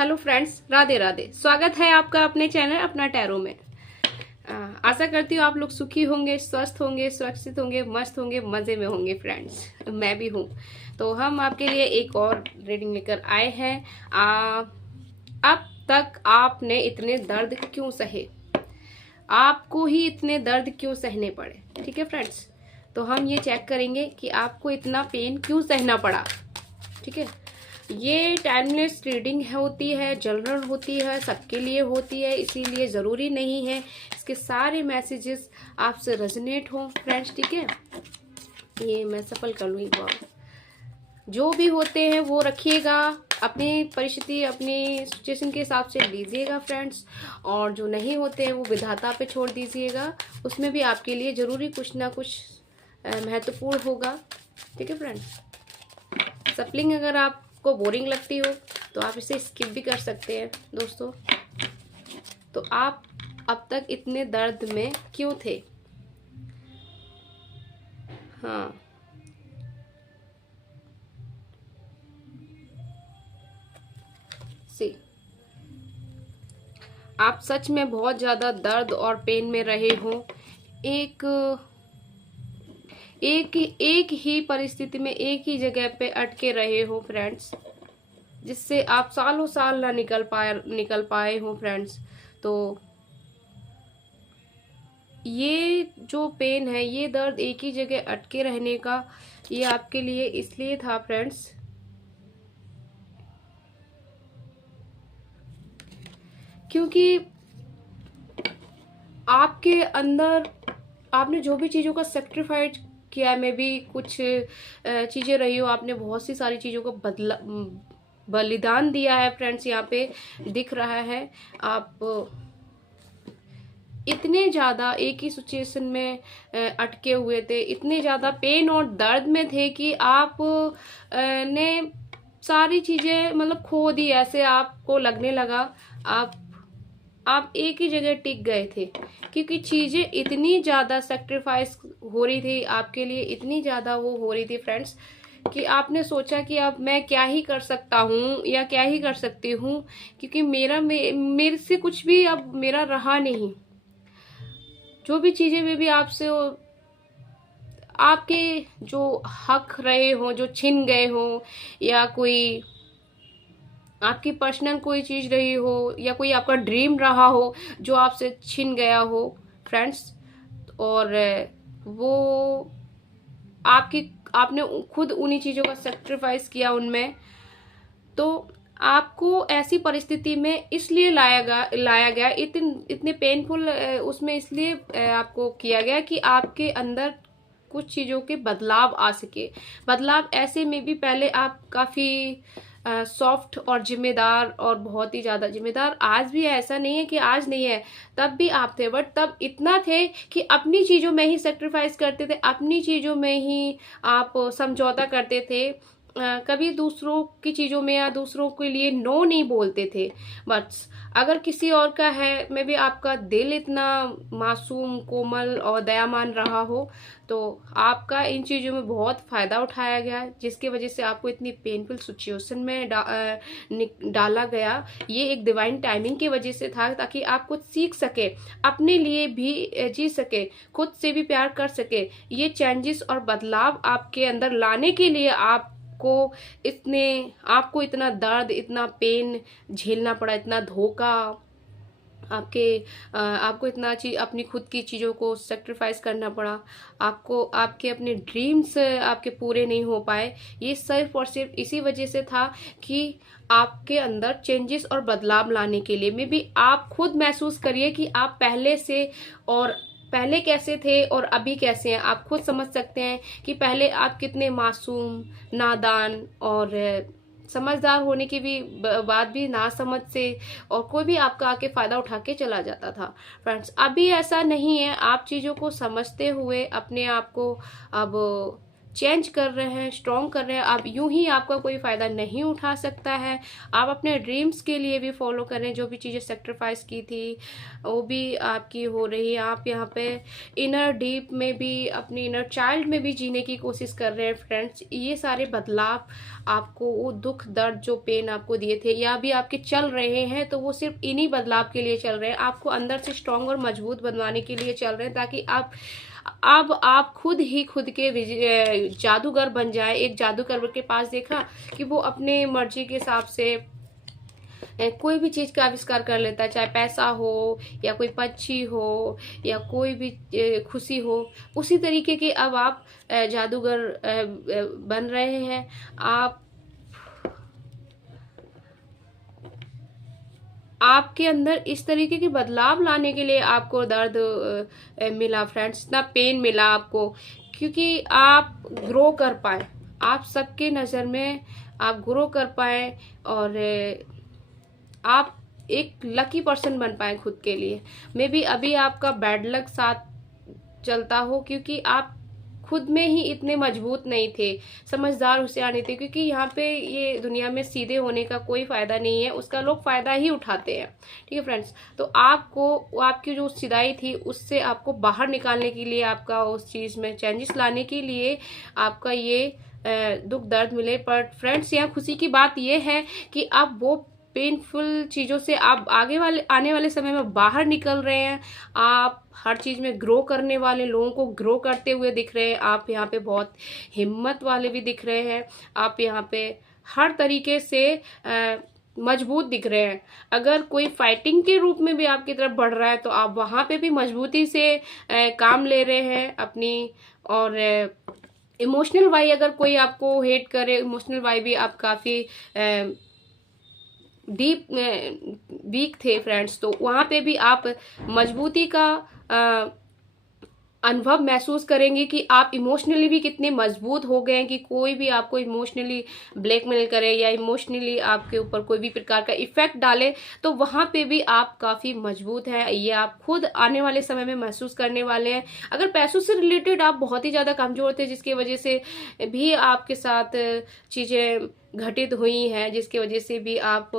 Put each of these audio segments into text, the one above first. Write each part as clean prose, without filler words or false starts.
Hello friends, Radhe Radhe. स्वागत है आपका अपने चैनल अपना टैरो में। आशा करती हूँ आप लोग सुखी होंगे, स्वस्थ होंगे, सुरक्षित होंगे, मस्त होंगे, मज़े में होंगे। फ्रेंड्स, मैं भी हूँ। तो हम आपके लिए एक और रीडिंग लेकर आए हैं। अब तक आपने इतने दर्द क्यों सहे, आपको ही इतने दर्द क्यों सहने पड़े। ठीक है फ्रेंड्स, तो हम ये चेक करेंगे कि आपको इतना पेन क्यों सहना पड़ा। ठीक है, ये टाइमलेस रीडिंग होती है, जनरल होती है, सबके लिए होती है, इसीलिए ज़रूरी नहीं है इसके सारे मैसेजेस आपसे रेजोनेट हों फ्रेंड्स। ठीक है, ये मैं सफल कर लूँ एक बार। जो भी होते हैं वो रखिएगा, अपनी परिस्थिति अपनी सिचुएशन के हिसाब से लीजिएगा फ्रेंड्स, और जो नहीं होते हैं वो विधाता पे छोड़ दीजिएगा। उसमें भी आपके लिए ज़रूरी कुछ ना कुछ महत्वपूर्ण होगा। ठीक है फ्रेंड्स, सफलिंग अगर आपको बोरिंग लगती हो तो आप इसे स्किप भी कर सकते हैं दोस्तों। तो आप अब तक इतने दर्द में क्यों थे। हाँ, सी आप सच में बहुत ज़्यादा दर्द और पेन में रहे हो। एक एक ही परिस्थिति में एक ही जगह पे अटके रहे हो फ्रेंड्स, जिससे आप सालों साल ना निकल पाए हो फ्रेंड्स। तो ये जो पेन है, ये दर्द एक ही जगह अटके रहने का, ये आपके लिए इसलिए था फ्रेंड्स क्योंकि आपके अंदर आपने जो भी चीज़ों का सेक्रीफाइस किया, में भी कुछ चीज़ें रही हो, आपने बहुत सी सारी चीज़ों को बलिदान दिया है फ्रेंड्स। यहाँ पे दिख रहा है आप इतने ज़्यादा एक ही सिचुएशन में अटके हुए थे, इतने ज़्यादा पेन और दर्द में थे कि आप ने सारी चीज़ें मतलब खो दी। ऐसे आपको लगने लगा आप एक ही जगह टिक गए थे, क्योंकि चीज़ें इतनी ज़्यादा सेक्रीफाइस हो रही थी आपके लिए, इतनी ज़्यादा वो हो रही थी फ्रेंड्स कि आपने सोचा कि अब मैं क्या ही कर सकता हूँ या क्या ही कर सकती हूँ, क्योंकि मेरे से कुछ भी अब मेरा रहा नहीं। जो भी चीज़ें में भी आपसे आपके जो हक रहे हो, जो छिन गए हो, या कोई आपकी पर्सनल कोई चीज़ रही हो, या कोई आपका ड्रीम रहा हो जो आपसे छिन गया हो फ्रेंड्स, और वो आपने खुद उन्हीं चीज़ों का सेक्रीफाइस किया उनमें। तो आपको ऐसी परिस्थिति में इसलिए लाया गया इतने पेनफुल उसमें इसलिए आपको किया गया कि आपके अंदर कुछ चीज़ों के बदलाव आ सके। बदलाव ऐसे में भी, पहले आप काफ़ी सॉफ्ट और जिम्मेदार, और बहुत ही ज़्यादा जिम्मेदार, आज भी है, ऐसा नहीं है कि आज नहीं है, तब भी आप थे, बट तब इतना थे कि अपनी चीज़ों में ही सेक्रीफाइस करते थे, अपनी चीज़ों में ही आप समझौता करते थे। कभी दूसरों की चीज़ों में या दूसरों के लिए नो नहीं बोलते थे। बस अगर किसी और का है, में भी आपका दिल इतना मासूम, कोमल और दयावान रहा हो, तो आपका इन चीज़ों में बहुत फ़ायदा उठाया गया, जिसकी वजह से आपको इतनी पेनफुल सिचुएशन में डाला गया। ये एक डिवाइन टाइमिंग की वजह से था, ताकि आप कुछ सीख सके, अपने लिए भी जी सके, खुद से भी प्यार कर सके। ये चेंजेस और बदलाव आपके अंदर लाने के लिए आपको इतना दर्द, इतना पेन झेलना पड़ा, इतना धोखा, आपको इतना चीज अपनी खुद की चीज़ों को सेक्रीफाइस करना पड़ा, आपको आपके अपने ड्रीम्स आपके पूरे नहीं हो पाए। ये सिर्फ और सिर्फ इसी वजह से था कि आपके अंदर चेंजेस और बदलाव लाने के लिए। मे बी आप खुद महसूस करिए कि आप पहले कैसे थे और अभी कैसे हैं। आप खुद समझ सकते हैं कि पहले आप कितने मासूम, नादान और समझदार होने के भी बाद भी ना समझ से, और कोई भी आपका आके फ़ायदा उठा के चला जाता था फ्रेंड्स। अभी ऐसा नहीं है, आप चीज़ों को समझते हुए अपने आप को अब चेंज कर रहे हैं, स्ट्रॉन्ग कर रहे हैं। आप यूं ही आपका कोई फ़ायदा नहीं उठा सकता है। आप अपने ड्रीम्स के लिए भी फॉलो कर रहे हैं, जो भी चीज़ें सेक्रीफाइस की थी वो भी आपकी हो रही है। आप यहाँ पे इनर डीप में भी, अपनी इनर चाइल्ड में भी जीने की कोशिश कर रहे हैं फ्रेंड्स। ये सारे बदलाव आपको, वो दुख दर्द जो पेन आपको दिए थे या भी आपके चल रहे हैं, तो वो सिर्फ इन्हीं बदलाव के लिए चल रहे हैं, आपको अंदर से स्ट्रांग और मजबूत बनवाने के लिए चल रहे हैं, ताकि अब आप खुद ही खुद के जादूगर बन जाए। एक जादूगर के पास देखा कि वो अपने मर्जी के हिसाब से कोई भी चीज का आविष्कार कर लेता है, चाहे पैसा हो या कोई पक्षी हो या कोई भी खुशी हो। उसी तरीके के अब आप जादूगर बन रहे हैं। आपके अंदर इस तरीके के बदलाव लाने के लिए आपको दर्द मिला फ्रेंड्स, इतना पेन मिला आपको, क्योंकि आप ग्रो कर पाए, आप सबके नज़र में आप ग्रो कर पाए और आप एक लकी पर्सन बन पाए खुद के लिए। मे बी अभी आपका बैड लक साथ चलता हो, क्योंकि आप खुद में ही इतने मजबूत नहीं थे, समझदार होशियार नहीं थे, क्योंकि यहाँ पे ये दुनिया में सीधे होने का कोई फायदा नहीं है, उसका लोग फायदा ही उठाते हैं। ठीक है फ्रेंड्स, तो आपको आपकी जो सीधाई थी उससे आपको बाहर निकालने के लिए, आपका उस चीज में चेंजेस लाने के लिए आपका ये दुख दर्द मिले। पर फ्रेंड्स, यहाँ खुशी की बात ये है कि आप वो पेनफुल चीज़ों से आप आने वाले समय में बाहर निकल रहे हैं। आप हर चीज़ में ग्रो करने वाले लोगों को ग्रो करते हुए दिख रहे हैं। आप यहाँ पे बहुत हिम्मत वाले भी दिख रहे हैं। आप यहाँ पे हर तरीके से मजबूत दिख रहे हैं। अगर कोई फाइटिंग के रूप में भी आपकी तरफ बढ़ रहा है, तो आप वहाँ पे भी मजबूती से काम ले रहे हैं अपनी। और इमोशनल वाई अगर कोई आपको हेट करे, इमोशनल वाई भी आप काफ़ी डीप वीक थे फ्रेंड्स, तो वहाँ पे भी आप मजबूती का अनुभव महसूस करेंगे कि आप इमोशनली भी कितने मजबूत हो गए हैं कि कोई भी आपको इमोशनली ब्लैकमेल करे या इमोशनली आपके ऊपर कोई भी प्रकार का इफेक्ट डाले, तो वहाँ पे भी आप काफ़ी मजबूत हैं। ये आप खुद आने वाले समय में महसूस करने वाले हैं। अगर पैसों से रिलेटेड आप बहुत ही ज़्यादा कमज़ोर थे, जिसकी वजह से भी आपके साथ चीज़ें घटित हुई हैं, जिसकी वजह से भी आप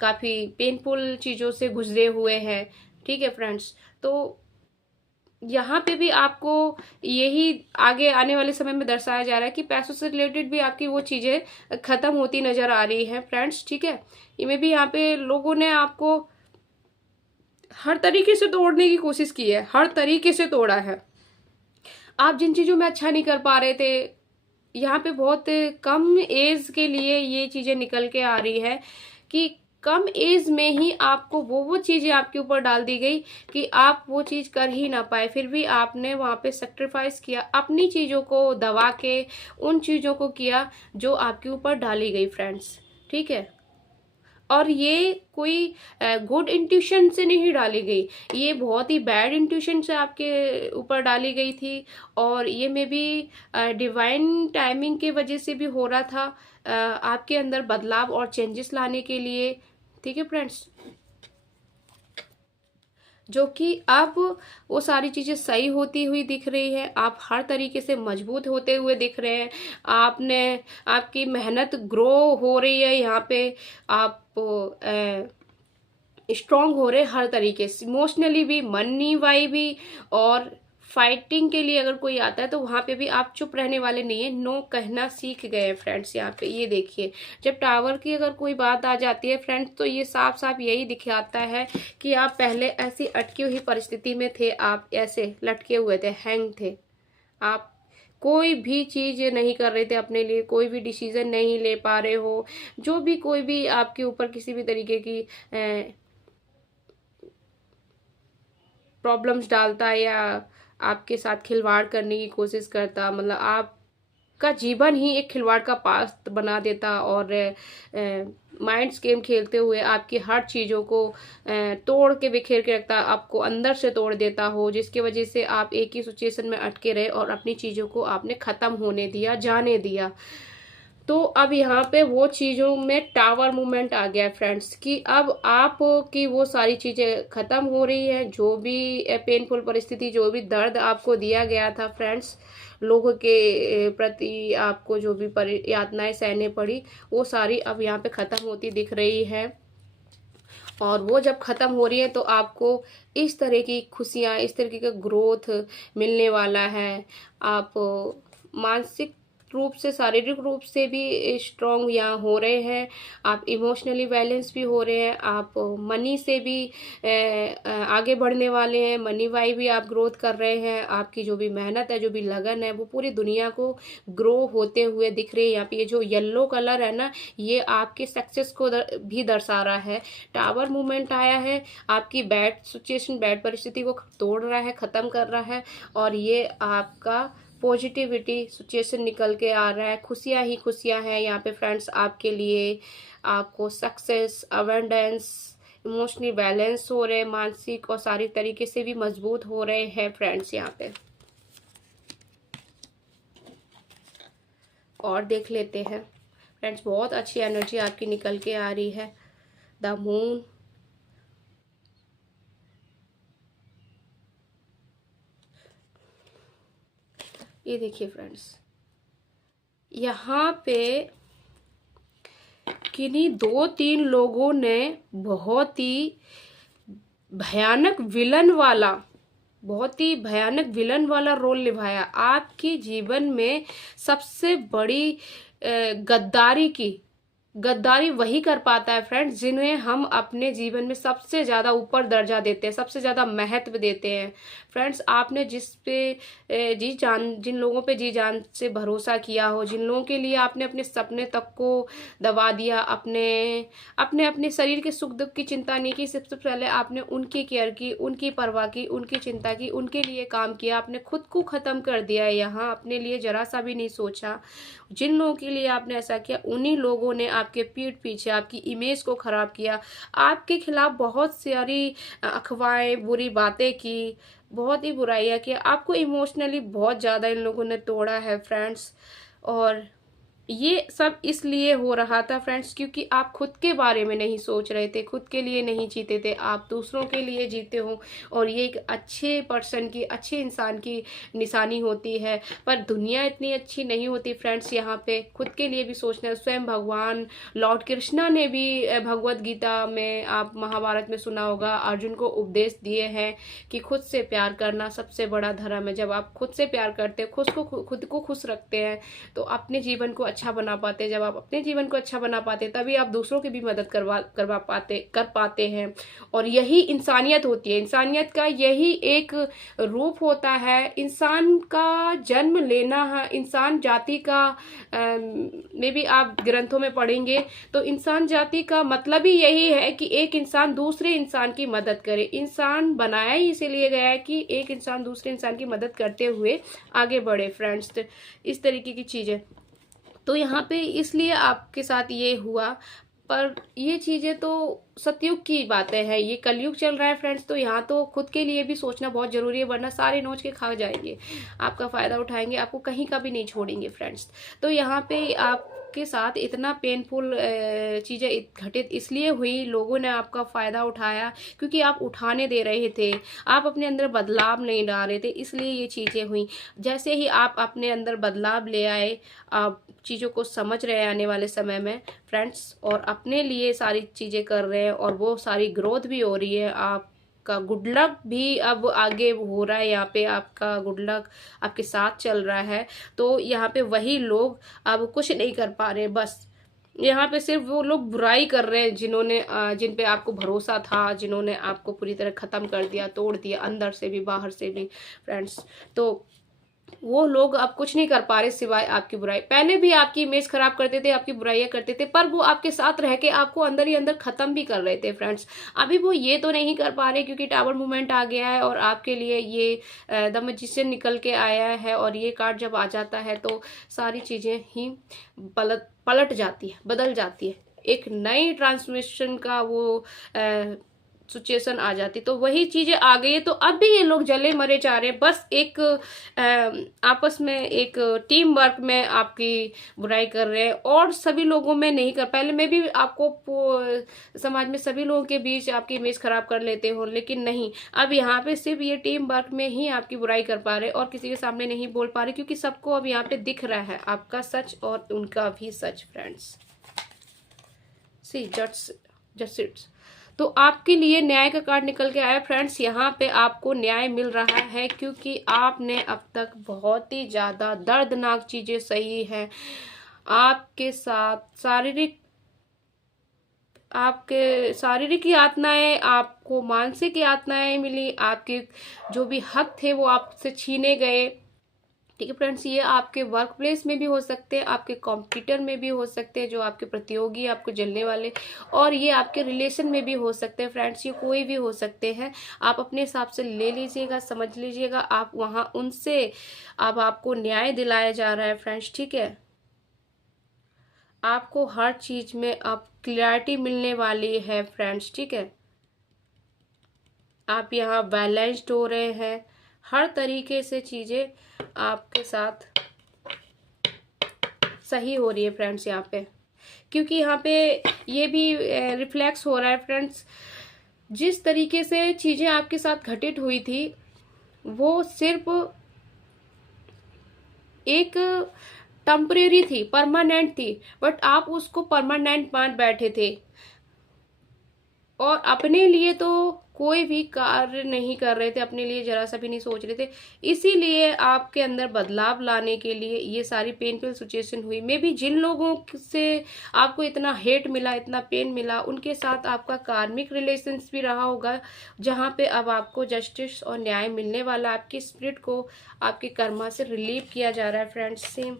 काफ़ी पेनफुल चीज़ों से गुजरे हुए हैं। ठीक है फ्रेंड्स, तो यहाँ पे भी आपको यही आगे आने वाले समय में दर्शाया जा रहा है कि पैसों से रिलेटेड भी आपकी वो चीज़ें खत्म होती नजर आ रही हैं फ्रेंड्स। ठीक है, इनमें भी यहाँ पे लोगों ने आपको हर तरीके से तोड़ने की कोशिश की है, हर तरीके से तोड़ा है। आप जिन चीज़ों में अच्छा नहीं कर पा रहे थे, यहाँ पे बहुत कम एज के लिए ये चीज़ें निकल के आ रही है कि कम एज में ही आपको वो चीज़ें आपके ऊपर डाल दी गई कि आप वो चीज़ कर ही ना पाए। फिर भी आपने वहाँ पे सेक्रीफाइस किया, अपनी चीज़ों को दबा के उन चीज़ों को किया जो आपके ऊपर डाली गई फ्रेंड्स। ठीक है, और ये कोई गुड इंट्यूशन से नहीं डाली गई, ये बहुत ही बैड इंट्यूशन से आपके ऊपर डाली गई थी। और ये में भी डिवाइन टाइमिंग की वजह से भी हो रहा था, आपके अंदर बदलाव और चेंजेस लाने के लिए। ठीक है फ्रेंड्स, जो कि अब वो सारी चीज़ें सही होती हुई दिख रही है। आप हर तरीके से मजबूत होते हुए दिख रहे हैं। आपकी मेहनत ग्रो हो रही है, यहाँ पे आप स्ट्रांग हो रहे हर तरीके से, इमोशनली भी, मनी वाई भी। और फाइटिंग के लिए अगर कोई आता है तो वहाँ पे भी आप चुप रहने वाले नहीं है, नो कहना सीख गए हैं फ्रेंड्स। यहाँ पे ये देखिए, जब टावर की अगर कोई बात आ जाती है फ्रेंड्स, तो ये साफ साफ यही दिखाता है कि आप पहले ऐसी अटकी हुई परिस्थिति में थे, आप ऐसे लटके हुए थे, हैंग थे। आप कोई भी चीज़ नहीं कर रहे थे अपने लिए, कोई भी डिसीजन नहीं ले पा रहे हो। जो भी कोई भी आपके ऊपर किसी भी तरीके की प्रॉब्लम्स डालता है या आपके साथ खिलवाड़ करने की कोशिश करता, मतलब आपका जीवन ही एक खिलवाड़ का पात्र बना देता और माइंड्स गेम खेलते हुए आपकी हर चीज़ों को तोड़ के बिखेर के रखता, आपको अंदर से तोड़ देता हो, जिसकी वजह से आप एक ही सिचुएशन में अटके रहे और अपनी चीज़ों को आपने ख़त्म होने दिया, जाने दिया। तो अब यहाँ पे वो चीज़ों में टावर मूवमेंट आ गया फ्रेंड्स, कि अब आप की वो सारी चीज़ें ख़त्म हो रही है। जो भी पेनफुल परिस्थिति, जो भी दर्द आपको दिया गया था फ्रेंड्स, लोगों के प्रति आपको जो भी यातनाएं सहने पड़ी, वो सारी अब यहाँ पे ख़त्म होती दिख रही है। और वो जब ख़त्म हो रही है तो आपको इस तरह की खुशियाँ, इस तरीके का ग्रोथ मिलने वाला है। आप मानसिक रूप से, शारीरिक रूप से भी स्ट्रांग यहाँ हो रहे हैं। आप इमोशनली बैलेंस भी हो रहे हैं। आप मनी से भी आगे बढ़ने वाले हैं। मनी वाई भी आप ग्रोथ कर रहे हैं। आपकी जो भी मेहनत है, जो भी लगन है, वो पूरी दुनिया को ग्रो होते हुए दिख रही है। यहाँ पे ये जो येलो कलर है ना, ये आपके सक्सेस को भी दर्शा रहा है। टावर मूवमेंट आया है, आपकी बैड सिचुएशन, बैड परिस्थिति को तोड़ रहा है, ख़त्म कर रहा है। और ये आपका पॉजिटिविटी सिचुएशन निकल के आ रहा है। खुशियाँ ही खुशियाँ हैं यहाँ पे फ्रेंड्स आपके लिए। आपको सक्सेस, अवेंडेंस, इमोशनली बैलेंस हो रहे हैं, मानसिक और शारीरिक तरीके से भी मजबूत हो रहे हैं फ्रेंड्स यहाँ पे। और देख लेते हैं फ्रेंड्स, बहुत अच्छी एनर्जी आपकी निकल के आ रही है। द मून, ये देखिए फ्रेंड्स, यहाँ पे किन्हीं 2-3 लोगों ने बहुत ही भयानक विलन वाला रोल निभाया। आपके जीवन में सबसे बड़ी गद्दारी वही कर पाता है फ्रेंड्स, जिन्हें हम अपने जीवन में सबसे ज़्यादा ऊपर दर्जा देते हैं, सबसे ज़्यादा महत्व देते हैं। फ्रेंड्स, आपने जिन लोगों पे जी जान से भरोसा किया हो, जिन लोगों के लिए आपने अपने सपने तक को दबा दिया, अपने शरीर के सुख दुख की चिंता नहीं की, सबसे पहले आपने उनकी केयर की, उनकी परवाह की, उनकी चिंता की, उनके लिए काम किया। आपने खुद को ख़त्म कर दिया है यहाँ, अपने लिए जरा सा भी नहीं सोचा। जिन लोगों के लिए आपने ऐसा किया, उन्हीं लोगों ने आपके पीठ पीछे आपकी इमेज को खराब किया, आपके खिलाफ बहुत सारी अफवाहें, बुरी बातें की, बहुत ही बुराइयां की। आपको इमोशनली बहुत ज़्यादा इन लोगों ने तोड़ा है फ्रेंड्स। और ये सब इसलिए हो रहा था फ्रेंड्स, क्योंकि आप खुद के बारे में नहीं सोच रहे थे, खुद के लिए नहीं जीते थे, आप दूसरों के लिए जीते हो। और ये एक अच्छे पर्सन की, अच्छे इंसान की निशानी होती है। पर दुनिया इतनी अच्छी नहीं होती फ्रेंड्स, यहाँ पे खुद के लिए भी सोचना है। स्वयं भगवान लॉर्ड कृष्णा ने भी भगवत गीता में, आप महाभारत में सुना होगा, अर्जुन को उपदेश दिए हैं कि खुद से प्यार करना सबसे बड़ा धर्म है। जब आप खुद से प्यार करते हैं, खुद को खुश रखते हैं, तो अपने जीवन को अच्छा बना पाते। जब आप अपने जीवन को अच्छा बना पाते, तभी आप दूसरों की भी मदद कर पाते हैं। और यही इंसानियत होती है। इंसानियत का यही एक रूप होता है। इंसान का जन्म लेना है, इंसान जाति का में भी आप ग्रंथों में पढ़ेंगे तो इंसान जाति का मतलब ही यही है कि एक इंसान दूसरे इंसान की मदद करे। इंसान बनाया ही इसीलिए गया है कि एक इंसान दूसरे इंसान की मदद करते हुए आगे बढ़े फ्रेंड्स। इस तरीके की चीज़ें तो यहाँ पे इसलिए आपके साथ ये हुआ। पर ये चीज़ें तो सतयुग की बातें हैं, ये कलयुग चल रहा है फ्रेंड्स। तो यहाँ तो खुद के लिए भी सोचना बहुत ज़रूरी है, वरना सारे नोच के खा जाएंगे, आपका फ़ायदा उठाएंगे, आपको कहीं का भी नहीं छोड़ेंगे फ्रेंड्स। तो यहाँ पे आपके साथ इतना पेनफुल चीज़ें घटित इसलिए हुई, लोगों ने आपका फ़ायदा उठाया क्योंकि आप उठाने दे रहे थे, आप अपने अंदर बदलाव नहीं ला रहे थे, इसलिए ये चीज़ें हुई। जैसे ही आप अपने अंदर बदलाव ले आए, आप चीज़ों को समझ रहे हैं आने वाले समय में फ्रेंड्स, और अपने लिए सारी चीज़ें कर रहे हैं, और वो सारी ग्रोथ भी हो रही है। आपका गुड लक भी अब आगे हो रहा है, यहाँ पे आपका गुड लक आपके साथ चल रहा है। तो यहाँ पे वही लोग अब कुछ नहीं कर पा रहे, बस यहाँ पे सिर्फ वो लोग बुराई कर रहे हैं जिन पे आपको भरोसा था, जिन्होंने आपको पूरी तरह ख़त्म कर दिया, तोड़ दिया, अंदर से भी बाहर से भी फ्रेंड्स। तो वो लोग अब कुछ नहीं कर पा रहे सिवाय आपकी बुराई। पहले भी आपकी इमेज खराब करते थे, आपकी बुराइयां करते थे, पर वो आपके साथ रह के आपको अंदर ही अंदर खत्म भी कर रहे थे फ्रेंड्स। अभी वो ये तो नहीं कर पा रहे क्योंकि टावर मूवमेंट आ गया है और आपके लिए ये द मैजिशियन निकल के आया है। और ये कार्ड जब आ जाता है तो सारी चीजें ही पलट जाती है, बदल जाती है। एक नई ट्रांसमिशन का वो सिचुएशन आ जाती, तो वही चीजें आ गई है। तो अब भी ये लोग जले मरे जा रहे हैं, बस एक आपस में एक टीम वर्क में आपकी बुराई कर रहे हैं, और सभी लोगों में नहीं कर। पहले मैं भी आपको समाज में सभी लोगों के बीच आपकी इमेज खराब कर लेते हो, लेकिन नहीं, अब यहाँ पे सिर्फ ये टीम वर्क में ही आपकी बुराई कर पा रहे और किसी के सामने नहीं बोल पा रहे, क्योंकि सबको अब यहाँ पे दिख रहा है आपका सच और उनका भी सच फ्रेंड्स। सी जस्टिस, तो आपके लिए न्याय का कार्ड निकल के आया फ्रेंड्स। यहाँ पे आपको न्याय मिल रहा है, क्योंकि आपने अब तक बहुत ही ज्यादा दर्दनाक चीजें सही है आपके साथ। आपके शारीरिक यातनाएं, आपको मानसिक यातनाएं मिली, आपके जो भी हक थे वो आपसे छीने गए। ठीक है फ्रेंड्स, ये आपके वर्क प्लेस में भी हो सकते हैं, आपके कॉम्पिटिटर में भी हो सकते हैं, जो आपके प्रतियोगी आपको जलने वाले, और ये आपके रिलेशन में भी हो सकते हैं फ्रेंड्स। ये कोई भी हो सकते हैं, आप अपने हिसाब से ले लीजिएगा, समझ लीजिएगा। आप वहां उनसे अब आपको न्याय दिलाया जा रहा है फ्रेंड्स। ठीक है, आपको हर चीज में अब क्लैरिटी मिलने वाली है फ्रेंड्स। ठीक है, आप यहाँ बैलेंस्ड हो रहे हैं, हर तरीके से चीजें आपके साथ सही हो रही है फ्रेंड्स यहाँ पे, क्योंकि यहाँ पे ये भी रिफ्लेक्स हो रहा है फ्रेंड्स। जिस तरीके से चीजें आपके साथ घटित हुई थी वो सिर्फ एक टेम्परेरी थी, परमानेंट थी, बट आप उसको परमानेंट मान बैठे थे और अपने लिए तो कोई भी कार्य नहीं कर रहे थे, अपने लिए जरा सा भी नहीं सोच रहे थे। इसीलिए आपके अंदर बदलाव लाने के लिए ये सारी पेनफुल सिचुएशन हुई। मे बी जिन लोगों से आपको इतना हेट मिला, इतना पेन मिला, उनके साथ आपका कार्मिक रिलेशंस भी रहा होगा, जहां पे अब आपको जस्टिस और न्याय मिलने वाला। आपकी स्पिरिट को आपके कर्मा से रिलीव किया जा रहा है फ्रेंड्स, सेम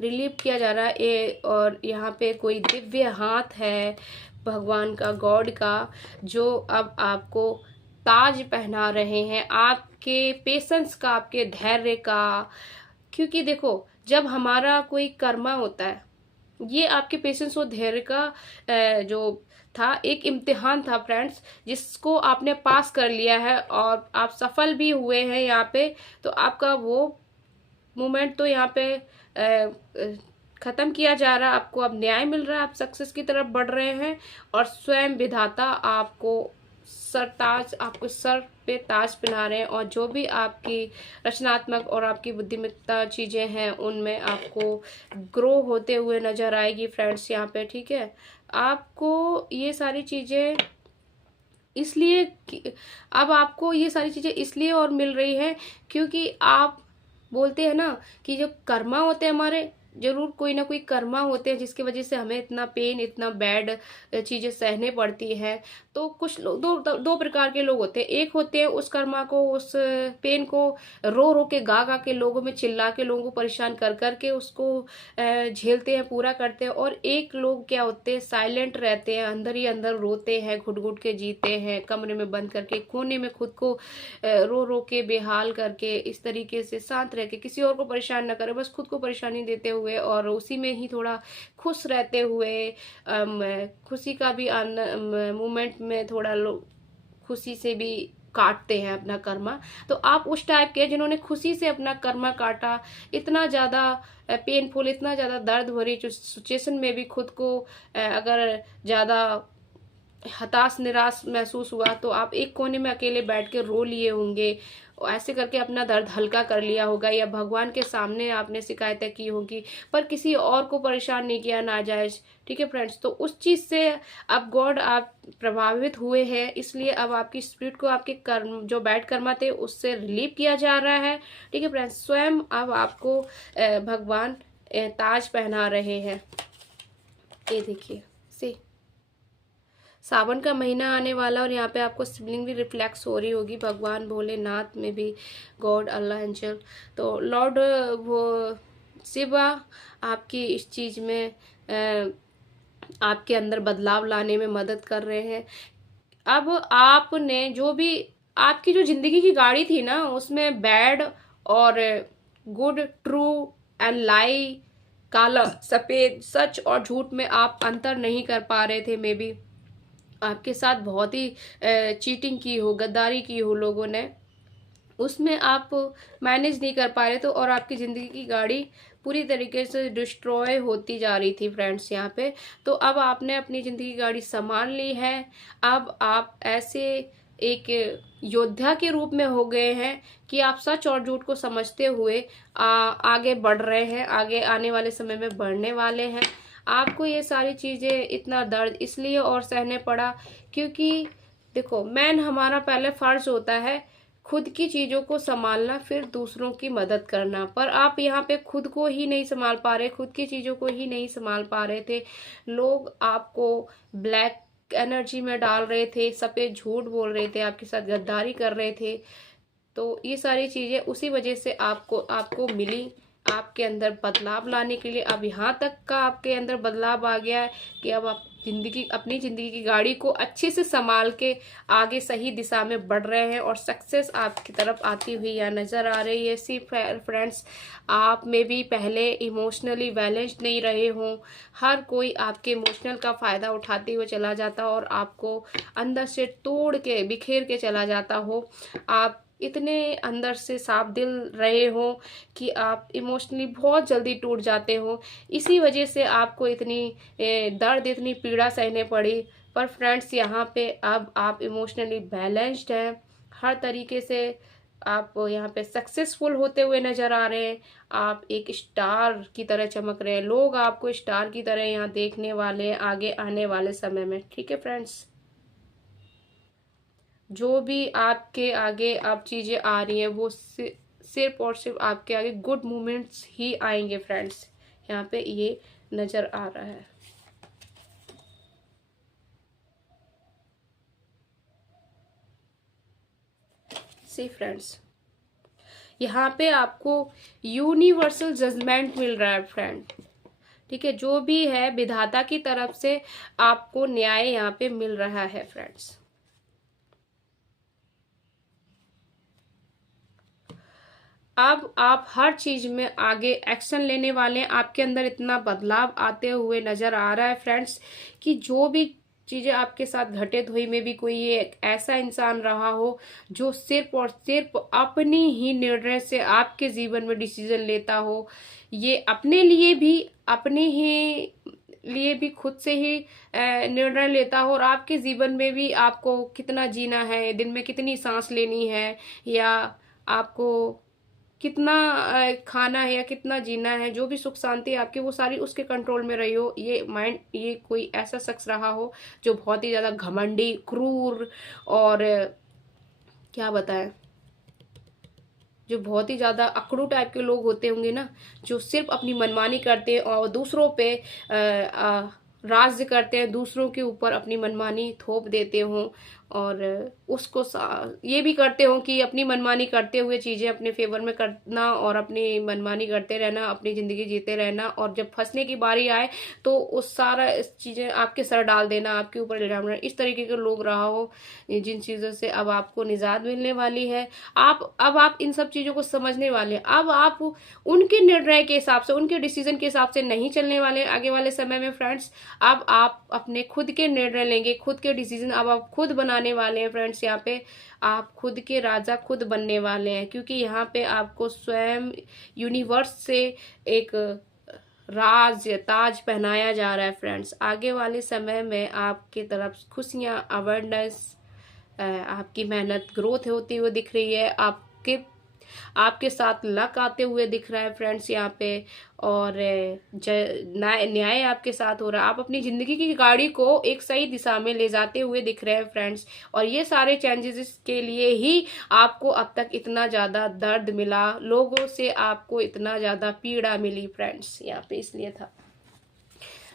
रिलीव किया जा रहा है और यहाँ पे कोई दिव्य हाथ है भगवान का, गॉड का, जो अब आपको ताज पहना रहे हैं, आपके पेशेंस का, आपके धैर्य का। क्योंकि देखो, जब हमारा कोई कर्मा होता है, ये आपके पेशेंस और धैर्य का जो था, एक इम्तिहान था फ्रेंड्स, जिसको आपने पास कर लिया है और आप सफल भी हुए हैं यहाँ पे। तो आपका वो मोमेंट तो यहाँ पे खत्म किया जा रहा है, आपको अब न्याय मिल रहा है, आप सक्सेस की तरफ बढ़ रहे हैं, और स्वयं विधाता आपको आपको सर पे ताज पहना रहे हैं। और जो भी आपकी रचनात्मक और आपकी बुद्धिमत्ता चीजें हैं, उनमें आपको ग्रो होते हुए नजर आएगी फ्रेंड्स यहाँ पे। ठीक है, आपको ये सारी चीजें इसलिए अब आपको ये सारी चीजें इसलिए और मिल रही है, क्योंकि आप बोलते हैं ना कि जो कर्मा होते हैं हमारे, जरूर कोई ना कोई कर्मा होते हैं जिसकी वजह से हमें इतना पेन, इतना बैड चीजें सहने पड़ती हैं। तो कुछ लोग दो प्रकार के लोग होते हैं। एक होते हैं उस कर्मा को, उस पेन को रो रो के, गा गा के, लोगों में चिल्ला के, लोगों को परेशान कर करके उसको झेलते हैं, पूरा करते हैं। और एक लोग क्या होते हैं, साइलेंट रहते हैं, अंदर ही अंदर रोते हैं, घुट घुट के जीते हैं, कमरे में बंद करके, कोने में खुद को रो रो के बेहाल करके, इस तरीके से शांत रह के, किसी और को परेशान न करे, बस खुद को परेशानी देते हुए और उसी में ही थोड़ा खुश रहते हुए, खुशी का भी मोमेंट में थोड़ा लोग खुशी से भी काटते हैं अपना कर्मा। तो आप उस टाइप के जिन्होंने खुशी से अपना कर्मा काटा, इतना ज्यादा पेनफुल, इतना ज्यादा दर्द भरी सिचुएशन में भी खुद को अगर ज्यादा हताश, निराश महसूस हुआ, तो आप एक कोने में अकेले बैठ के रो लिए होंगे, और ऐसे करके अपना दर्द हल्का कर लिया होगा, या भगवान के सामने आपने शिकायतें की होगी, पर किसी और को परेशान नहीं किया नाजायज। ठीक है फ्रेंड्स, तो उस चीज से अब गॉड आप प्रभावित हुए हैं, इसलिए अब आपकी स्पिरिट को, आपके कर्म जो बैड कर्मा थे, उससे रिलीव किया जा रहा है। ठीक है फ्रेंड्स, स्वयं अब आपको भगवान ताज पहना रहे हैं। ये देखिए, सी सावन का महीना आने वाला, और यहाँ पे आपको शिवलिंग भी रिफ्लेक्स हो रही होगी, भगवान भोलेनाथ में भी, गॉड, अल्लाह, एंजल। तो लॉर्ड वो शिवा आपकी इस चीज में आपके अंदर बदलाव लाने में मदद कर रहे हैं। अब आपने जो भी आपकी जो जिंदगी की गाड़ी थी ना, उसमें बैड और गुड, ट्रू एंड लाई, काला सफेद, सच और झूठ में आप अंतर नहीं कर पा रहे थे मे बी। आपके साथ बहुत ही चीटिंग की हो, गद्दारी की हो लोगों ने, उसमें आप मैनेज नहीं कर पा रहे तो, और आपकी ज़िंदगी की गाड़ी पूरी तरीके से डिस्ट्रॉय होती जा रही थी फ्रेंड्स यहाँ पे। तो अब आपने अपनी ज़िंदगी की गाड़ी संभाल ली है। अब आप ऐसे एक योद्धा के रूप में हो गए हैं कि आप सच और झूठ को समझते हुए आगे बढ़ रहे हैं, आगे आने वाले समय में बढ़ने वाले हैं। आपको ये सारी चीज़ें, इतना दर्द इसलिए और सहने पड़ा क्योंकि देखो, मैन हमारा पहले फर्ज होता है खुद की चीजों को संभालना, फिर दूसरों की मदद करना। पर आप यहाँ पे खुद को ही नहीं संभाल पा रहे, खुद की चीजों को ही नहीं संभाल पा रहे थे। लोग आपको ब्लैक एनर्जी में डाल रहे थे, सफेद झूठ बोल रहे थे, आपके साथ गद्दारी कर रहे थे। तो ये सारी चीजें उसी वजह से आपको मिली। आपके अंदर बदलाव लाने के लिए अब यहाँ तक का आपके अंदर बदलाव आ गया है कि अब आप अपनी जिंदगी की गाड़ी को अच्छे से संभाल के आगे सही दिशा में बढ़ रहे हैं और सक्सेस आपकी तरफ आती हुई या नजर आ रही है। सी फ्रेंड्स, आप में भी पहले इमोशनली बैलेंस्ड नहीं रहे हों, हर कोई आपके इमोशनल का फायदा उठाते हुए चला जाता और आपको अंदर से तोड़ के बिखेर के चला जाता हो। आप इतने अंदर से साफ दिल रहे हो कि आप इमोशनली बहुत जल्दी टूट जाते हो। इसी वजह से आपको इतनी दर्द, इतनी पीड़ा सहने पड़ी। पर फ्रेंड्स, यहाँ पे अब आप इमोशनली बैलेंस्ड हैं, हर तरीके से आप यहाँ पे सक्सेसफुल होते हुए नजर आ रहे हैं। आप एक स्टार की तरह चमक रहे हैं, लोग आपको स्टार की तरह यहाँ देखने वाले हैं आगे आने वाले समय में। ठीक है फ्रेंड्स, जो भी आपके आगे अब चीज़ें आ रही हैं वो सिर्फ और सिर्फ आपके आगे गुड मोमेंट्स ही आएंगे फ्रेंड्स, यहाँ पे ये नज़र आ रहा है। सी फ्रेंड्स, यहाँ पे आपको यूनिवर्सल जजमेंट मिल रहा है फ्रेंड। ठीक है, जो भी है विधाता की तरफ से आपको न्याय यहाँ पे मिल रहा है फ्रेंड्स। अब आप हर चीज में आगे एक्शन लेने वाले हैं। आपके अंदर इतना बदलाव आते हुए नजर आ रहा है फ्रेंड्स कि जो भी चीजें आपके साथ घटित हुई में भी कोई एक ऐसा इंसान रहा हो जो सिर्फ और सिर्फ अपनी ही निर्णय से आपके जीवन में डिसीजन लेता हो, ये अपने लिए भी खुद से ही निर्णय लेता हो और आपके जीवन में भी आपको कितना जीना है, दिन में कितनी सांस लेनी है, या आपको कितना खाना है या कितना जीना है, जो भी सुख शांति आपकी वो सारी उसके कंट्रोल में रही हो। ये कोई ऐसा शख्स रहा हो जो बहुत ही ज्यादा घमंडी, क्रूर और क्या बताएं, जो बहुत ही ज्यादा अकड़ू टाइप के लोग होते होंगे ना, जो सिर्फ अपनी मनमानी करते हैं और दूसरों पे राज्य करते हैं, दूसरों के ऊपर अपनी मनमानी थोप देते हों और उसको ये भी करते हो कि अपनी मनमानी करते हुए चीजें अपने फेवर में करना और अपनी मनमानी करते रहना, अपनी जिंदगी जीते रहना, और जब फंसने की बारी आए तो उस सारा चीजें आपके सर डाल देना, आपके ऊपर इल्जाम लगाना। इस तरीके के लोग रहा हो, जिन चीजों से अब आपको निजात मिलने वाली है। अब आप इन सब चीजों को समझने वाले हैं। अब आप उनके निर्णय के हिसाब से, उनके डिसीजन के हिसाब से नहीं चलने वाले आगे वाले समय में फ्रेंड्स। अब आप अपने खुद के निर्णय लेंगे, खुद के डिसीजन अब आप खुद बनाने वाले हैं फ्रेंड्स। यहाँ पे आप खुद के राजा खुद बनने वाले हैं, क्योंकि यहाँ पे आपको स्वयं यूनिवर्स से एक राज ताज पहनाया जा रहा है फ्रेंड्स। आगे वाले समय में आपकी तरफ खुशियाँ, अवेयरनेस, आपकी मेहनत ग्रोथ होती हुई दिख रही है, आपके साथ लक आते हुए दिख रहा है फ्रेंड्स यहाँ पे, और न्याय आपके साथ हो रहा है। आप अपनी जिंदगी की गाड़ी को एक सही दिशा में ले जाते हुए दिख रहे हैं फ्रेंड्स, और ये सारे चेंजेस के लिए ही आपको अब तक इतना ज्यादा दर्द मिला, लोगों से आपको इतना ज्यादा पीड़ा मिली फ्रेंड्स यहाँ पे, इसलिए था।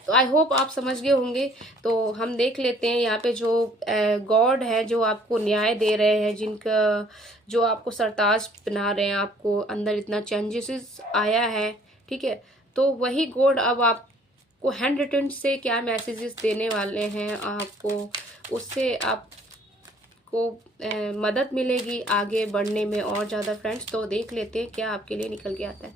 तो आई होप आप समझ गए होंगे। तो हम देख लेते हैं यहाँ पे जो गॉड है जो आपको न्याय दे रहे हैं, जिनका जो आपको सरताज बना रहे हैं, आपको अंदर इतना चेंजेस आया है, ठीक है। तो वही गॉड अब आपको हैंड रिटन से क्या मैसेजेस देने वाले हैं आपको, उससे आपको मदद मिलेगी आगे बढ़ने में और ज़्यादा फ्रेंड्स। तो देख लेते हैं क्या आपके लिए निकल के आता है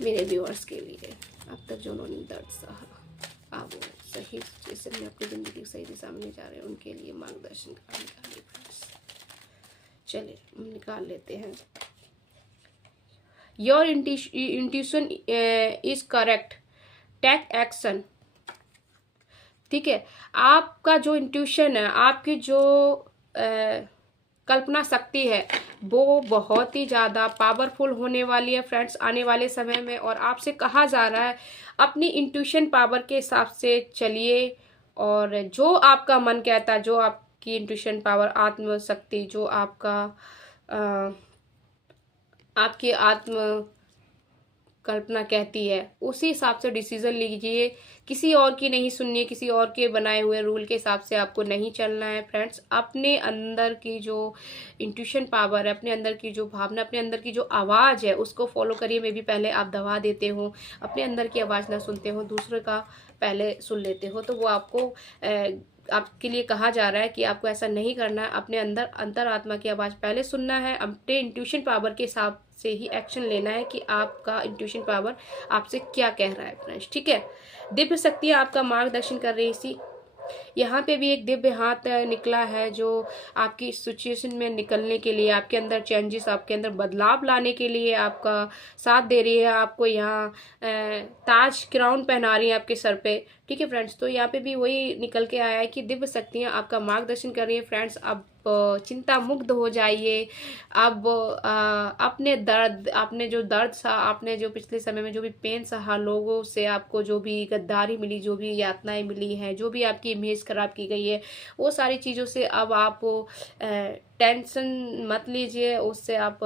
मेरे व्यूअर्स के लिए, अब तक जो उन्होंने दर्द सहा। आप सही सिचुएशन में अपनी ज़िंदगी को सही दिशा में ले जा रहे हैं, उनके लिए मार्गदर्शन निकालिए फ्रेंड्स। चलिए निकाल लेते हैं। Your intuition is correct, take action. ठीक है, आपका जो इंट्यूशन है, आपकी जो कल्पना शक्ति है, वो बहुत ही ज़्यादा पावरफुल होने वाली है फ्रेंड्स आने वाले समय में। और आपसे कहा जा रहा है अपनी इंट्यूशन पावर के हिसाब से चलिए, और जो आपका मन कहता है, जो आपकी इंट्यूशन पावर, आत्मशक्ति, जो आपकी आत्म कल्पना कहती है, उसी हिसाब से डिसीजन लीजिए। किसी और की नहीं सुननी है, किसी और के बनाए हुए रूल के हिसाब से आपको नहीं चलना है फ्रेंड्स। अपने अंदर की जो इंट्यूशन पावर है, अपने अंदर की जो भावना, अपने अंदर की जो आवाज़ है, उसको फॉलो करिए। मे भी पहले आप दबा देते हो, अपने अंदर की आवाज़ ना सुनते हो, दूसरे का पहले सुन लेते हो, तो वो आपके लिए कहा जा रहा है कि आपको ऐसा नहीं करना है। अपने अंतर आत्मा की आवाज़ पहले सुनना है, अपने इंट्यूशन पावर के हिसाब से ही एक्शन लेना है कि आपका इंट्यूशन पावर आपसे क्या कह रहा है फ्रेंड्स। ठीक है, दिव्य शक्तियाँ आपका मार्गदर्शन कर रही थी। यहाँ पे भी एक दिव्य हाथ निकला है जो आपकी सिचुएशन में निकलने के लिए, आपके अंदर चेंजेस, आपके अंदर बदलाव लाने के लिए आपका साथ दे रही है। आपको यहाँ ताज क्राउन पहना रही है आपके सर पे। ठीक है फ्रेंड्स, तो यहाँ पे भी वही निकल के आया है कि दिव्य शक्तियाँ आपका मार्गदर्शन कर रही है फ्रेंड्स। अब चिंता मुक्त हो जाइए। अब अपने दर्द, आपने जो दर्द सहा, आपने जो पिछले समय में जो भी पेन सहा, लोगों से आपको जो भी गद्दारी मिली, जो भी यातनाएं मिली हैं, जो भी आपकी इमेज खराब की गई है, वो सारी चीज़ों से अब आप टेंशन मत लीजिए। उससे आप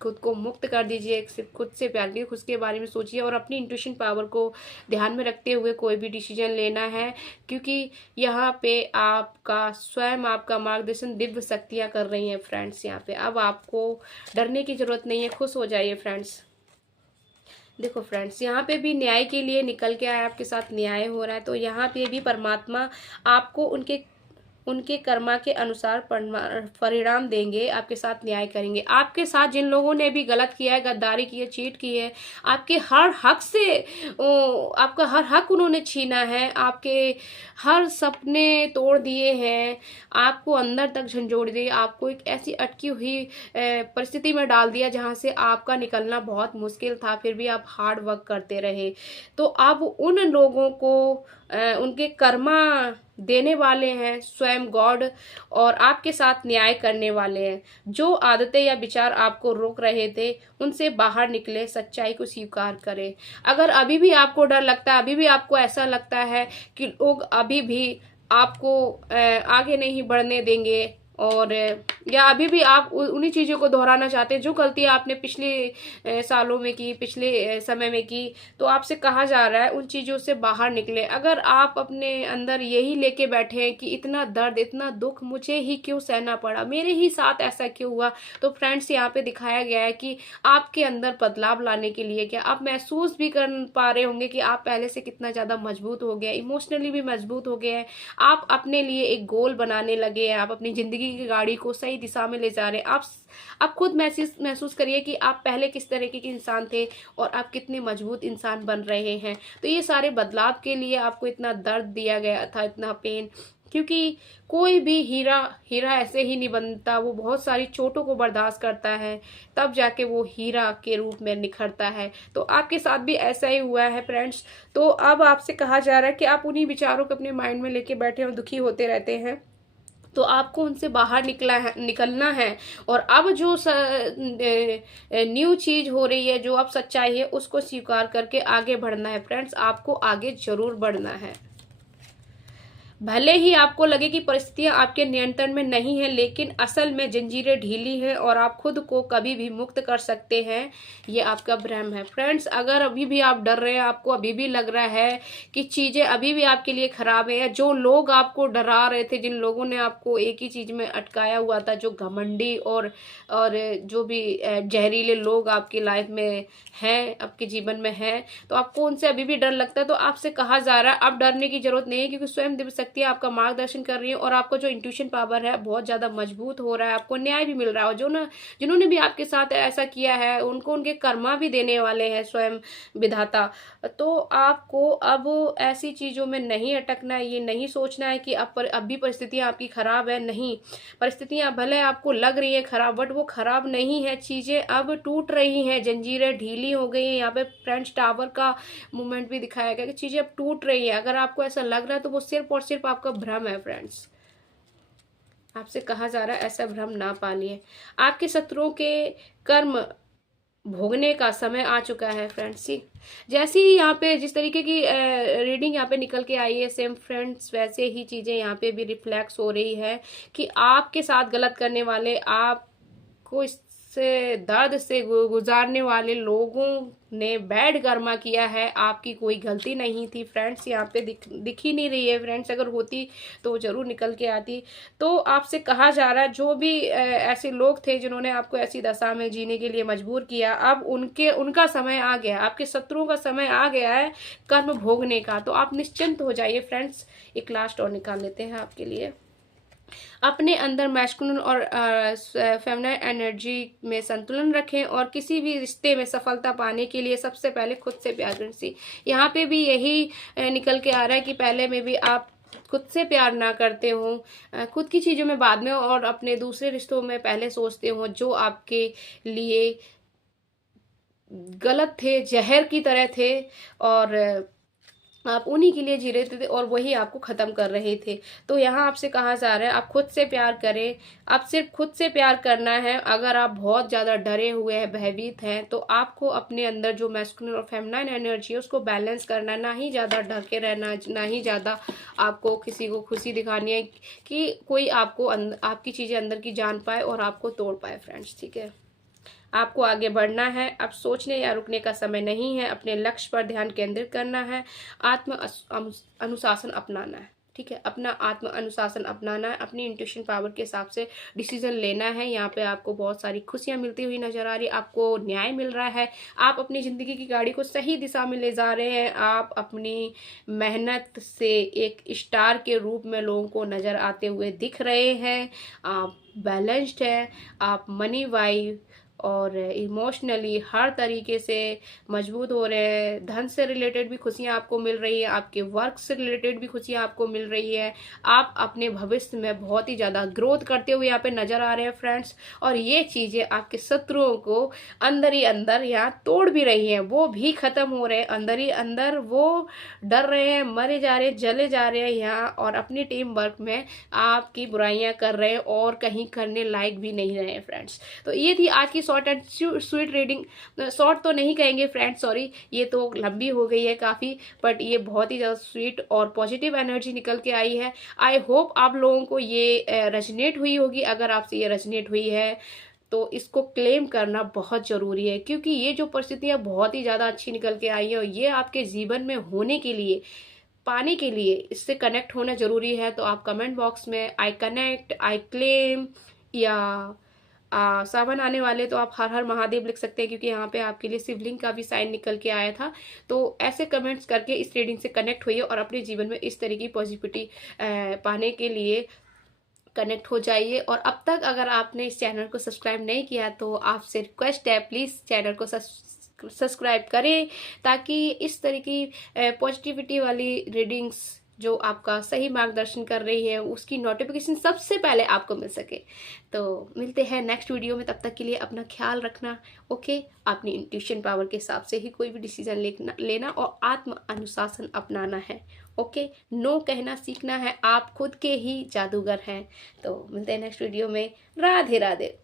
खुद को मुक्त कर दीजिए। सिर्फ खुद से प्यार कीजिए, खुद के बारे में सोचिए और अपनी इंट्यूशन पावर को ध्यान में रखते हुए कोई भी डिसीजन लेना है, क्योंकि यहाँ पे आपका स्वयं आपका मार्गदर्शन दिव्य शक्तियाँ कर रही हैं फ्रेंड्स। यहाँ पे अब आपको डरने की जरूरत नहीं है, खुश हो जाइए फ्रेंड्स। देखो फ्रेंड्स, यहाँ पे भी न्याय के लिए निकल के आया, आपके साथ न्याय हो रहा है। तो यहाँ पे भी परमात्मा आपको उनके कर्मा के अनुसार परिणाम देंगे, आपके साथ न्याय करेंगे। आपके साथ जिन लोगों ने भी गलत किया है, गद्दारी की है, चीट की है, आपके हर हक से आपका हर हक उन्होंने छीना है, आपके हर सपने तोड़ दिए हैं, आपको अंदर तक झंझोड़ दिए, आपको एक ऐसी अटकी हुई परिस्थिति में डाल दिया जहां से आपका निकलना बहुत मुश्किल था, फिर भी आप हार्ड वर्क करते रहे। तो अब उन लोगों को उनके कर्मा देने वाले हैं स्वयं गॉड, और आपके साथ न्याय करने वाले हैं। जो आदतें या विचार आपको रोक रहे थे, उनसे बाहर निकले, सच्चाई को स्वीकार करें। अगर अभी भी आपको डर लगता है, अभी भी आपको ऐसा लगता है कि लोग अभी भी आपको आगे नहीं बढ़ने देंगे, और या अभी भी आप उन्हीं चीज़ों को दोहराना चाहते हैं जो गलतियां आपने पिछले सालों में की, पिछले समय में की, तो आपसे कहा जा रहा है उन चीज़ों से बाहर निकले। अगर आप अपने अंदर यही लेके बैठे हैं कि इतना दर्द, इतना दुख मुझे ही क्यों सहना पड़ा, मेरे ही साथ ऐसा क्यों हुआ, तो फ्रेंड्स यहाँ पे दिखाया गया है कि आपके अंदर बदलाव लाने के लिए क्या आप महसूस भी कर पा रहे होंगे कि आप पहले से कितना ज़्यादा मजबूत हो गए, इमोशनली भी मजबूत हो गए हैं। आप अपने लिए एक गोल बनाने लगे हैं, आप अपनी ज़िंदगी की गाड़ी को सही दिशा में ले जा रहे हैं। आप खुद महसूस करिए कि आप पहले किस तरीके के इंसान थे और आप कितने मजबूत इंसान बन रहे हैं। तो ये सारे बदलाव के लिए आपको इतना दर्द दिया गया था, इतना पेन, क्योंकि कोई भी हीरा ऐसे ही नहीं बनता, वो बहुत सारी चोटों को बर्दाश्त करता है, तब जाके वो हीरा के रूप में निखरता है। तो आपके साथ भी ऐसा ही हुआ है फ्रेंड्स। तो अब आपसे कहा जा रहा है कि आप उन्हीं विचारों को अपने माइंड में लेके बैठे और दुखी होते रहते हैं, तो आपको उनसे बाहर निकलना है। और अब जो न्यू चीज हो रही है, जो अब सच्चाई है, उसको स्वीकार करके आगे बढ़ना है फ्रेंड्स। आपको आगे जरूर बढ़ना है। भले ही आपको लगे कि परिस्थितियां आपके नियंत्रण में नहीं है, लेकिन असल में जंजीरें ढीली हैं और आप खुद को कभी भी मुक्त कर सकते हैं। ये आपका भ्रम है फ्रेंड्स। अगर अभी भी आप डर रहे हैं, आपको अभी भी लग रहा है कि चीज़ें अभी भी आपके लिए खराब है, या जो लोग आपको डरा रहे थे, जिन लोगों ने आपको एक ही चीज़ में अटकाया हुआ था, जो घमंडी और जो भी जहरीले लोग आपकी लाइफ में हैं, आपके जीवन में हैं, तो आपको उनसे अभी भी डर लगता है। तो आपसे कहा जा रहा है अब डरने की जरूरत नहीं है, क्योंकि स्वयं दिव्य शक्तियाँ आपका मार्गदर्शन कर रही हैं और आपका जो इंट्यूशन पावर है बहुत ज़्यादा मजबूत हो रहा है, आपको न्याय भी मिल रहा है। और जिन्होंने भी आपके साथ ऐसा किया है उनको उनके कर्मा भी देने वाले हैं स्वयं विधाता। तो आपको अब ऐसी चीज़ों में नहीं अटकना है, ये नहीं सोचना है कि अब भी परिस्थितियाँ आपकी खराब है। नहीं, परिस्थितियाँ भले आपको लग रही है खराब, बट वो खराब नहीं है। चीज़ें अब टूट रही हैं, जंजीरें ढीली हो गई हैं। यहाँ पे फ्रेंड्स टावर का मूवमेंट भी दिखाया गया कि चीज़ें अब टूट रही है। अगर आपको ऐसा लग रहा है तो वो सिर्फ और सिर्फ आपका भ्रम है फ्रेंड्स। आपसे कहा जा रहा है ऐसा भ्रम ना पालिए। आपके शत्रुओं के कर्म भोगने का समय आ चुका है फ्रेंड्स। सी जैसी यहाँ पे जिस तरीके की रीडिंग यहाँ पे निकल के आई है सेम फ्रेंड्स, वैसे ही चीज़ें यहाँ पे भी रिफ्लेक्स हो रही है कि आपके साथ गलत करने वाले, आपको इससे दर्द से गुजारने वाले लोगों ने बैड कर्मा किया है। आपकी कोई गलती नहीं थी फ्रेंड्स, यहाँ पे दिख ही नहीं रही है फ्रेंड्स। अगर होती तो वो जरूर निकल के आती। तो आपसे कहा जा रहा है जो भी ऐसे लोग थे जिन्होंने आपको ऐसी दशा में जीने के लिए मजबूर किया, अब उनका समय आ गया, आपके शत्रुओं का समय आ गया है कर्म भोगने का। तो आप निश्चिंत हो जाइए फ्रेंड्स। एक लास्ट और निकाल लेते हैं आपके लिए। अपने अंदर मैस्कुलिन और फेमिनाइन एनर्जी में संतुलन रखें और किसी भी रिश्ते में सफलता पाने के लिए सबसे पहले खुद से प्यार करें। सी यहाँ पे भी यही निकल के आ रहा है कि पहले में भी आप खुद से प्यार ना करते हो, खुद की चीज़ों में बाद में और अपने दूसरे रिश्तों में पहले सोचते हो जो आपके लिए गलत थे, जहर की तरह थे और आप उन्हीं के लिए जी रहे थे और वही आपको ख़त्म कर रहे थे। तो यहाँ आपसे कहा जा रहा है आप खुद से प्यार करें। आप सिर्फ खुद से प्यार करना है। अगर आप बहुत ज़्यादा डरे हुए हैं, भयभीत हैं, तो आपको अपने अंदर जो मैस्कुलिन और फेमिनाइन एनर्जी है उसको बैलेंस करना है। ना ही ज़्यादा डर के रहना, ना ही ज़्यादा आपको किसी को खुशी दिखानी है कि कोई आपको आपकी चीज़ें अंदर की जान पाए और आपको तोड़ पाए फ्रेंड्स। ठीक है, आपको आगे बढ़ना है। अब सोचने या रुकने का समय नहीं है। अपने लक्ष्य पर ध्यान केंद्रित करना है। अनुशासन अपनाना है। ठीक है, अपना आत्म अनुशासन अपनाना है। अपनी इंट्यूशन पावर के हिसाब से डिसीजन लेना है। यहाँ पे आपको बहुत सारी खुशियाँ मिलती हुई नजर आ रही है, आपको न्याय मिल रहा है, आप अपनी ज़िंदगी की गाड़ी को सही दिशा में ले जा रहे हैं। आप अपनी मेहनत से एक स्टार के रूप में लोगों को नज़र आते हुए दिख रहे हैं। आप बैलेंस्ड हैं। आप मनी वाइज और इमोशनली हर तरीके से मजबूत हो रहे हैं। धन से रिलेटेड भी खुशियाँ आपको मिल रही है, आपके वर्क से रिलेटेड भी खुशियाँ आपको मिल रही है। आप अपने भविष्य में बहुत ही ज़्यादा ग्रोथ करते हुए यहाँ पे नज़र आ रहे हैं फ्रेंड्स। और ये चीज़ें आपके शत्रुओं को अंदर ही अंदर यहाँ तोड़ भी रही हैं, वो भी ख़त्म हो रहे हैं। अंदर ही अंदर वो डर रहे हैं, मरे जा रहे हैं, जले जा रहे हैं यहाँ, और अपनी टीम वर्क में आपकी बुराइयाँ कर रहे हैं और कहीं करने लायक भी नहीं रहे हैं फ्रेंड्स। तो ये थी आज की short and sweet reading. Short तो नहीं कहेंगे फ्रेंड्स, सॉरी, ये तो लंबी हो गई है काफ़ी, बट ये बहुत ही ज़्यादा स्वीट और पॉजिटिव एनर्जी निकल के आई है। आई होप आप लोगों को ये रेजोनेट हुई होगी। अगर आपसे ये रेजोनेट हुई है तो इसको क्लेम करना बहुत ज़रूरी है, क्योंकि ये जो परिस्थितियाँ बहुत ही ज़्यादा अच्छी निकल के आई है और ये आपके जीवन में होने के लिए, पाने के लिए, इससे कनेक्ट होना ज़रूरी है। तो आप कमेंट बॉक्स में आई कनेक्ट, आई क्लेम या सावन आने वाले तो आप हर हर महादेव लिख सकते हैं, क्योंकि यहाँ पे आपके लिए शिवलिंग का भी साइन निकल के आया था। तो ऐसे कमेंट्स करके इस रीडिंग से कनेक्ट होइए और अपने जीवन में इस तरह की पॉजिटिविटी पाने के लिए कनेक्ट हो जाइए। और अब तक अगर आपने इस चैनल को सब्सक्राइब नहीं किया तो आपसे रिक्वेस्ट है, प्लीज़ चैनल को सब्सक्राइब करें, ताकि इस तरह की पॉजिटिविटी वाली रीडिंग्स जो आपका सही मार्गदर्शन कर रही है उसकी नोटिफिकेशन सबसे पहले आपको मिल सके। तो मिलते हैं नेक्स्ट वीडियो में, तब तक के लिए अपना ख्याल रखना। ओके, अपनी इंट्यूशन पावर के हिसाब से ही कोई भी डिसीजन लेना और आत्म अनुशासन अपनाना है। ओके, नो कहना सीखना है। आप खुद के ही जादूगर हैं। तो मिलते हैं नेक्स्ट वीडियो में। राधे राधे।